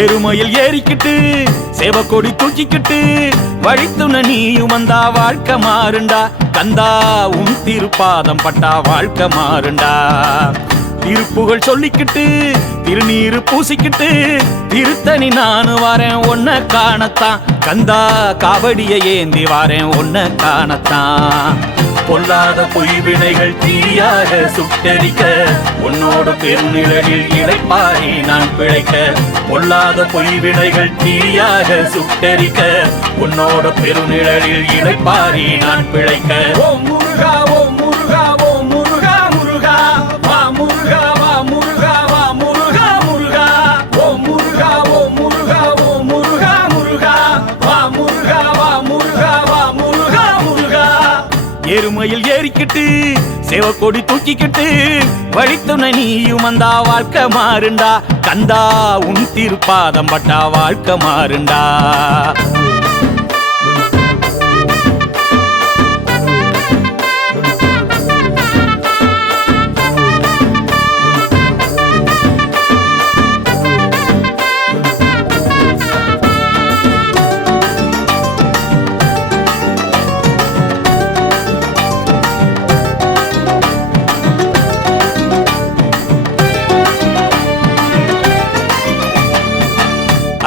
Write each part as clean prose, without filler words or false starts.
எருமையில் ஏறிக்கிட்டு சேவக்கொடி தூக்கிக்கிட்டு வழித்துண நீயும் வந்தா வாழ்க்கை மாறுண்டா. கந்தா உன் திருப்பாதம் பட்டா வாழ்க்கை மாறுண்டா. திருப்புகள் சொல்லிக்கிட்டு திருநீரு பூசிக்கிட்டு திருத்தணி நானு வாரேன் ஒன்ன காணத்தான். கந்தா காவடிய ஏந்தி வாரேன் ஒன்ன காணத்தான். பொல்லாத பொய்வினைகள் தீயாக சுட்டெரிக்க உன்னோட பெருநிழலில் இளைப்பாரி நான் பிழைக்க. பொல்லாத பொய்வினைகள் தீயாக சுட்டெரிக்க உன்னோட பெருநிழலில் இளைப்பாரி நான் பிழைக்க. ஓம் முருகா ஓம் முருகா ஓம் முருகா முருகா வா முருகா வா முருகா வா முருகா முருகா. ஓம் முருகா ஓம் முருகா ஓம் முருகா முருகா வா முருகா வா முருகா வா முருகா முருகா. எருமையில் ஏறிக்கிட்டு சேவக்கொடி தூக்கிக்கிட்டு வழித்துணை நீயும் வந்தா வாழ்க்கை மாறுண்டா. கந்தா உன் திருப்பாதம் பட்டா வாழ்க்கை மாறுண்டா.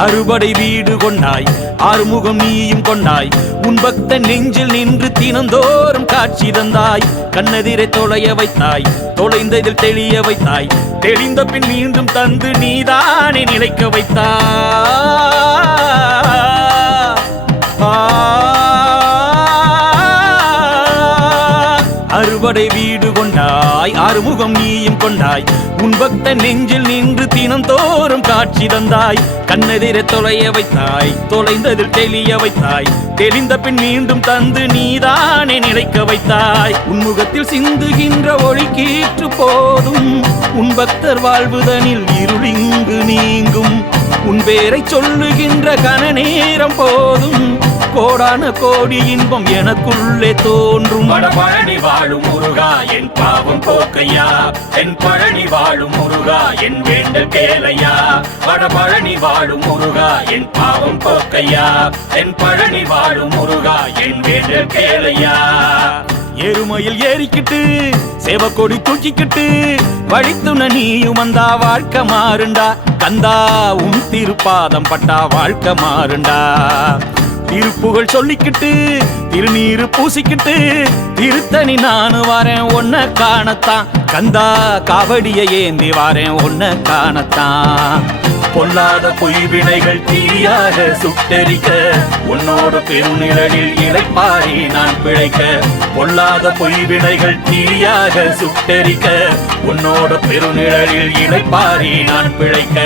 அறுபடை வீடு கொண்டாய் ஆறுமுகம் நீயும் கொண்டாய். உன் பக்த நெஞ்சில் நின்று தினந்தோறும் காட்சி தந்தாய். கண்ணெதிரை தொலைய வைத்தாய் தொலைந்ததில் தெளிய வைத்தாய். தெளிந்த பின் மீண்டும் தந்து நீதானே நிலைக்க வைத்தாய். அறுபடை வீடு கொண்டாய் ஆறுமுகம் நீயும் கொண்டாய். உன் பக்த நெஞ்சில் நின்று தினந்தோறும் காட்சி தந்தாய். கண்ணெதிரை தொலைய வைத்தாய் தொலைந்ததில் தெளிய வைத்தாய். தெளிந்த பின் மீண்டும் தந்து நீதானே நிலைக்க வைத்தாய். உன்முகத்தில் சிந்துகின்ற ஒளி கீற்று போதும் உன் பக்தர் வாழ்வுதனில் இருளிங்கு நீங்கும். உன் பேரை சொல்லுகின்ற கன நேரம் போதும் கோடான கோடி இன்பம் எனக்குள்ளே தோன்றும். வடபழனி வாழும் முருகா என் பாவம் போக்கையா. என் பழனி வாழும் முருகா என் வேண்டல் கேளையா. வடபழனி வாழும் முருகா என் பாவம் போக்கையா. என் பழனி வாழும் முருகா என் வேண்டல் கேளையா. எருமையில் ஏறிக்கிட்டு சேவக்கொடி தூக்கிக்கிட்டு வழித்துண நீயும் வந்தா வாழ்க்கை மாறுண்டா. கந்தா உன் திருப்பாதம் பட்டா வாழ்க்கை மாறுண்டா. திருப்புகள் சொல்லிக்கிட்டு திருநீரு பூசிக்கிட்டு திருத்தணி நானு வாரேன் ஒன்ன காணத்தான். கந்தா காவடிய ஏந்தி வாரேன் ஒன்ன காணத்தான். பொல்லாத பொய்வினைகள் தீயாக சுட்டெரிக்க உன்னோட பெருநிழலில் இளைப்பாரி நான் பிழைக்க. பொல்லாத பொய்வினைகள் தீயாக சுட்டெரிக்க உன்னோட பெருநிழலில் இளைப்பாரி நான் பிழைக்க.